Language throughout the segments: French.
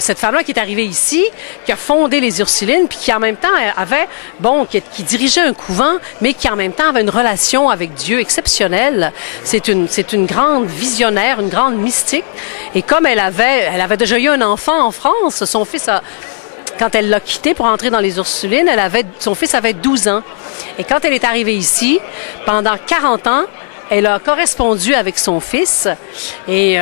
Cette femme-là qui est arrivée ici, qui a fondé les Ursulines, puis qui en même temps avait, qui dirigeait un couvent, mais qui en même temps avait une relation avec Dieu exceptionnelle. C'est une grande visionnaire, une grande mystique. Et comme elle avait déjà eu un enfant en France, son fils quand elle l'a quitté pour entrer dans les Ursulines, son fils avait 12 ans. Et quand elle est arrivée ici, pendant 40 ans, elle a correspondu avec son fils et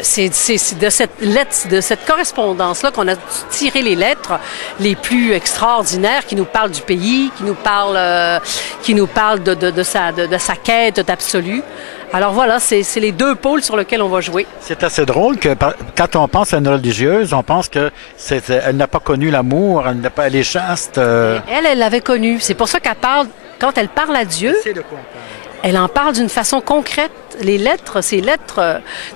c'est de cette correspondance-là qu'on a tiré les lettres les plus extraordinaires qui nous parlent du pays, qui nous parlent de sa quête d'absolu. Alors voilà, c'est les deux pôles sur lesquels on va jouer. C'est assez drôle que quand on pense à une religieuse, on pense que elle n'a pas connu l'amour, elle est chaste. Elle l'avait connu. C'est pour ça qu'elle parle, quand elle parle à Dieu, elle en parle d'une façon concrète. Les lettres,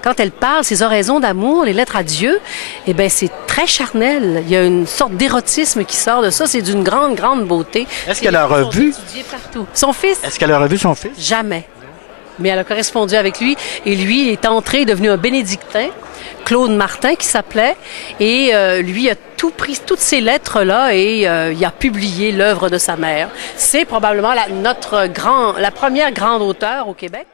quand elle parle, ces oraisons d'amour, les lettres à Dieu, eh bien, c'est très charnel. Il y a une sorte d'érotisme qui sort de ça. C'est d'une grande, grande beauté. Est-ce qu'elle a revu son fils? Est-ce qu'elle a revu son fils? Jamais. Mais elle a correspondu avec lui. Et lui, il est entré, devenu un bénédictin. Claude Martin qui s'appelait, et lui a tout pris, toutes ces lettres-là, et il a publié l'œuvre de sa mère. C'est probablement la première grande auteure au Québec.